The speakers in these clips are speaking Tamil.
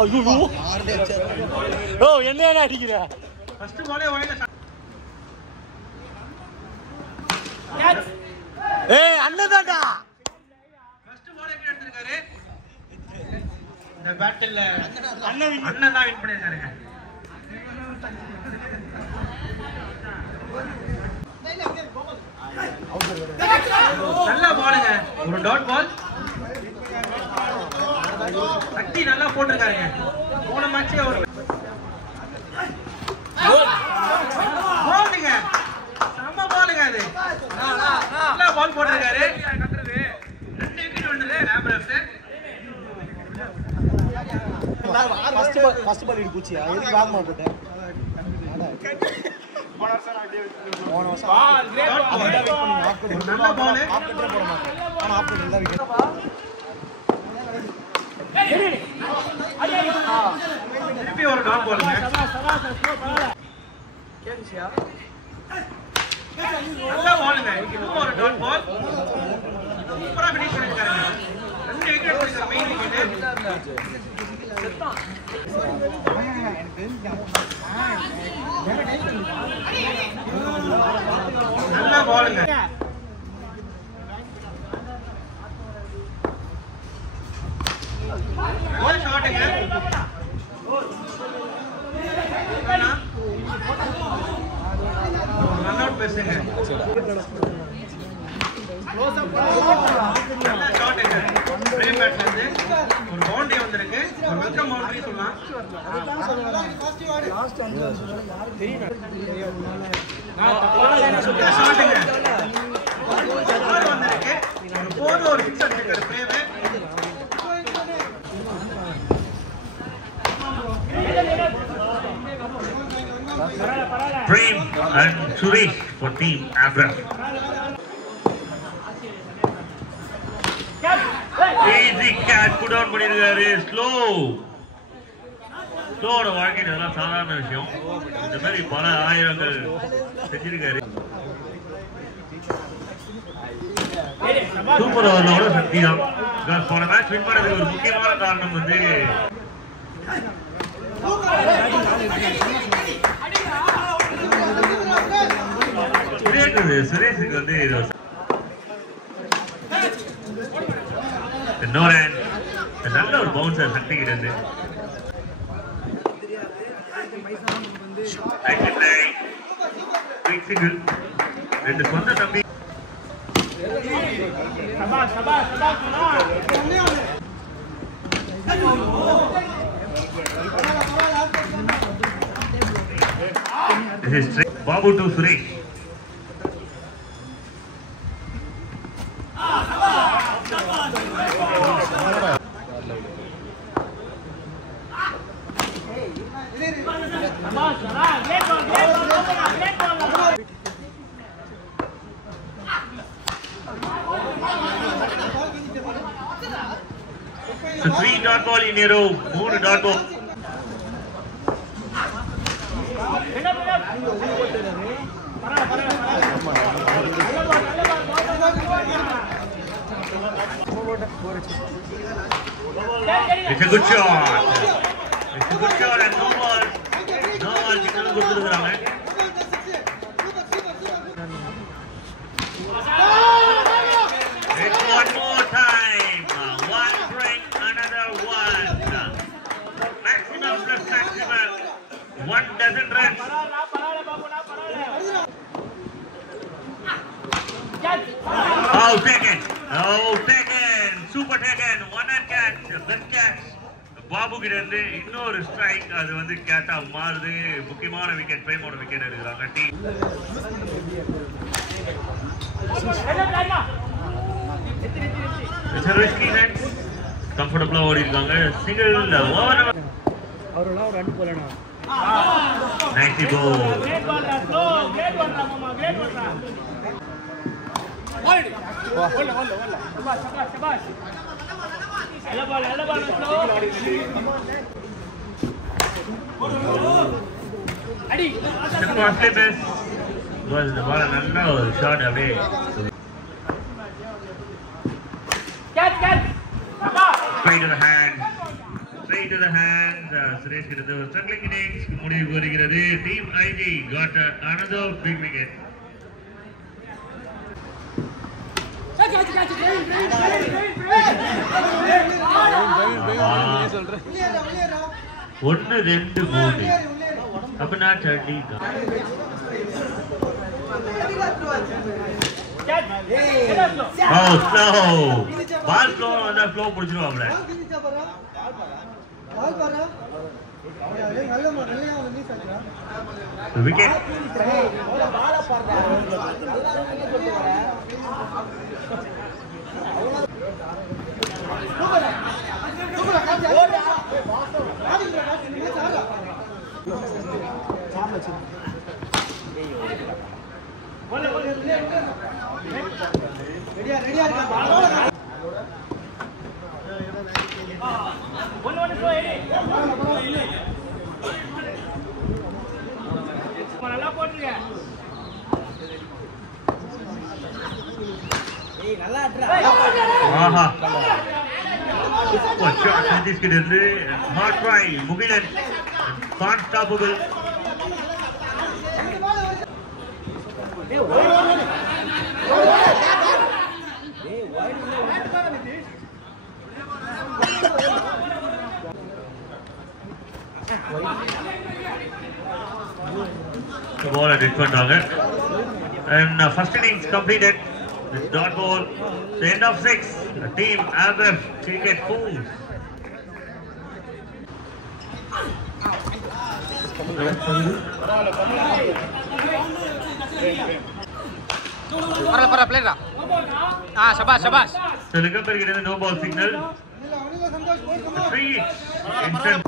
ஐயோ ஓ என்ன அடிக்கிற ஃபர்ஸ்ட் பாலே ஓயல ஏய் அண்ணதாடா ஃபர்ஸ்ட் பாலே எப்படி எடுத்துட்டாரு இந்த பேட்டில்ல அண்ணன் தான் வின் பண்ணிருக்காருங்க நல்ல பாலுங்க ஒரு டாட் பால் சக்தி நல்லா போட்டுருக்காருங்க போன மேட்சே ஒரு பாலுங்க செம்ம பாலுங்க அது நல்லா பால் போட்டுருக்காரு 2 விக்கெட் வந்துது ஆப்ரஸ் ஃபர்ஸ்ட் பால் இடி பூச்சியா எதுக்கு வேகமா போட்டேன் நல்ல பால் ஆனா ஆப்ல நல்லா விக்கெட் திருப்பி ஒரு டாட் பாலுங்க நல்ல பாலுங்க இன்னும் ஒரு டாட் பால் சூப்பரா ஃபினிஷ் பண்ணிருக்காருங்க 2 விக்கெட் போடுறாரு மெயின் விக்கெட் நல்ல பாலுங்க பால் ஷாட்டுங்க ரன் அவுட் பேசுங்க நல்ல ஷாட்டுங்க பிரேம் பேட்ல இருந்து ஒரு பவுண்டரி வந்திருக்கு ஒரு வெல்கம் பவுண்டரி சொல்லலாம் ஷாட்டுங்க பால் வந்திருக்கு ஒரு போது ஒரு சிக்ஸ் அடிச்சிருக்காரு frame Prem and Suresh for team Abra. Easy catch, put on பண்ணிருக்காரு ஸ்லோட வாழ்க்கை இதெல்லாம் சாதாரண விஷயம் இந்த மாதிரி பல ஆயிரங்கள் செஞ்சிருக்காரு சூப்பர் ஓவரோட சக்தி தான் போன மேட்ச் வின் பண்ணதுக்கு ஒரு முக்கியமான காரணம் வந்து சுரேஷுக்கு வந்து நல்ல ஒரு பவுன்சர் சக்தி கிட்ட இருந்து ரெண்டு சொந்த தம்பி Babu to Suresh. So 3 dot ball in a row, 3 dot ball. It's a good shot. It's a good shot and no ball. No ball. People go to the ground. It's one more time. One break, another one. Maximum plus maximum. 1 dozen runs. Oh, taken. Oh, taken. Super taken. 1 catch. Best catch. Babu கிட்ட இருந்து இன்னொரு ஸ்ட்ரைக் அது வந்து கேட்டா மாறுது முக்கியமான விக்கெட் பிரேமோட விக்கெட் எடுக்கிறாங்க டீம் ரிஸ்கி ஹேண்ட்ஸ் கம்ஃபர்டபிளா ஓடி இருக்காங்க சிங்கிள் ஓவர் அவரெல்லாம் ஒரு ரன் போலனா nice ball great ball slow great ball மாமா கிரேட் பால் ஓடி சபாஷ் சபாஷ் சபாஷ் நல்ல பால் ஸ்லோ அடி costly pace was the ball நல்ல ஒரு ஷாட் அப்படியே கேட்ச் சபாஷ் play to the hand straight to the hands. Suresh Girandu struggling innings. முடிவு வருகிறது. Team IG got another big wicket. ஒன்னு ரெண்டு மூணு அப்படின்னா சட்டி பால் ஸ்லோ வந்தா ஸ்லோ பிடிச்சிருவாப்ல விக்கெட் நல்லா போட்டுருங்க ஆஹா shot சதீஷ்கிட்ட hard try Mugilan unstoppable the ball at it பண்றாங்க and first innings completed with dot ball the end of 6 the team ABF cricket fools para plena shabash shabash Telugu perigirana no ball signal 3 hits instant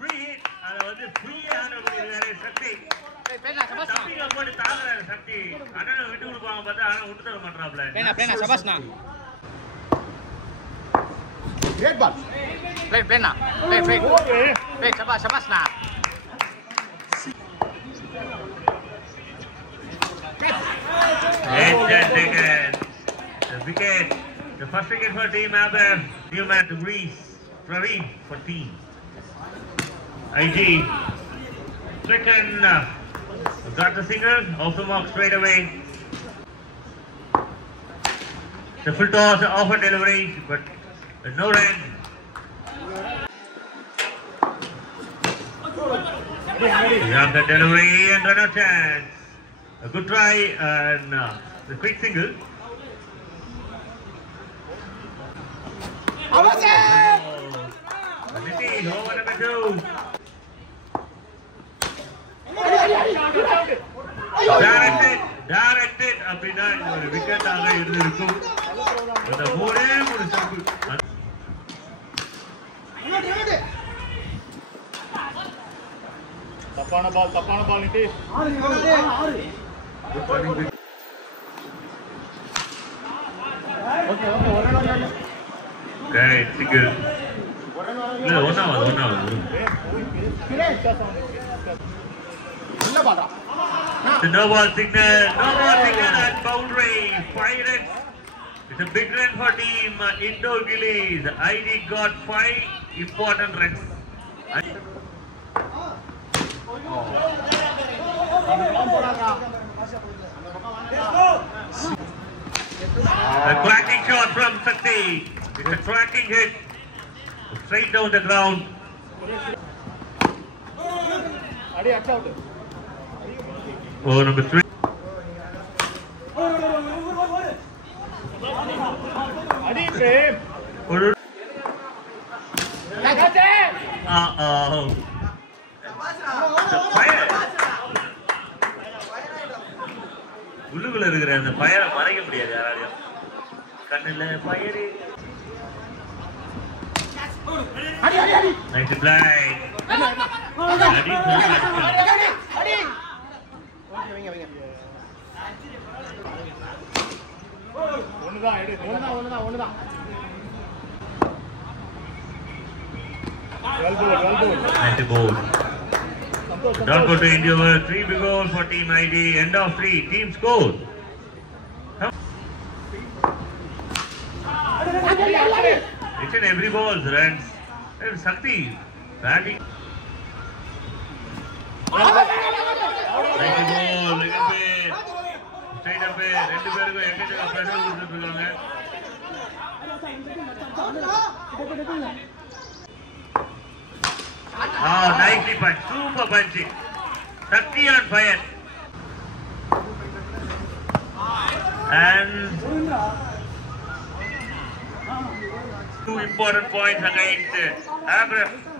free hit அது வந்து free handle பண்ணிருக்காரு சக்தி plena shabash தம்பிங்க போட்டு தாக்குறாரு சக்தி அண்ணனை விட்டு கொடுப்பாங்க பார்த்தா ஆனா விட்டு தர மாட்டறாப்ல plena shabash na great ball plena play shabash na taken the wicket the first wicket for team ABF new man to Greece Praveen for team IG second got the single off the mark straight away the full toss offer delivery but no run got the delivery and run out chance a good try and the quick single Nitish over number 2 directed அப்படின்னா ஒரு விக்கெட்டாக இருந்திருக்கும் அந்த மூணே மூணு ஸ்டெப் தப்பான பால் நிதிஷ் Okay, single. இல்ல ஒன்னாவது no ball signal at boundary 5 runs it's a big run for team Indo Gillies ID got 5 important runs a cracking shot from Sakti it's a cracking hit straight down the ground oh number 3 உள்ளுக்குள்ள இருக்கிற அந்த பயரை மறைக்க முடியாது யாராலையும் கண்ணுல பயரு நைஸ் பிளே ஒண்ணுதான் Nice ball. Don't go to India over 3 big goals for team ID. End of 3. Team score. Each and every ball runs. And Sakti batting. Straight up ரெண்டு பேருக்கு எங்கேஜ் பிரஷர் கொடுத்துட்டு இருக்காங்க. Nicely punched. Super punching. Sakti on fire. And two important points against Abraham.